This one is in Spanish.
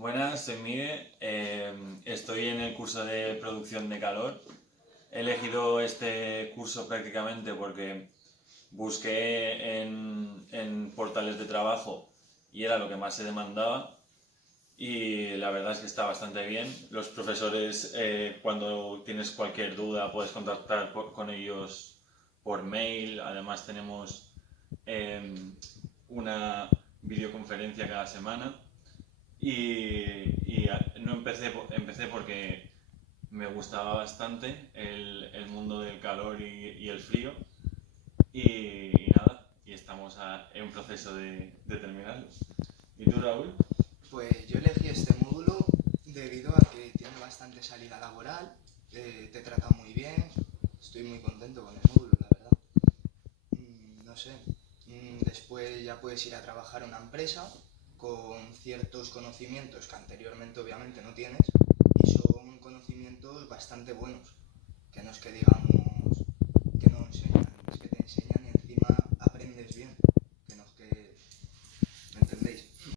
Buenas, soy Miguel. Estoy en el curso de producción de calor. He elegido este curso prácticamente porque busqué en portales de trabajo y era lo que más se demandaba. Y la verdad es que está bastante bien. Los profesores, cuando tienes cualquier duda, puedes contactar con ellos por mail. Además, tenemos una videoconferencia cada semana. No empecé porque me gustaba bastante el mundo del calor y el frío. Y nada, y estamos en proceso de terminarlo. ¿Y tú, Raúl? Pues yo elegí este módulo debido a que tiene bastante salida laboral, te trata muy bien, estoy muy contento con el módulo, la verdad. No sé, después ya puedes ir a trabajar a una empresa con ciertos conocimientos que anteriormente obviamente no tienes y son conocimientos bastante buenos, que no es que digamos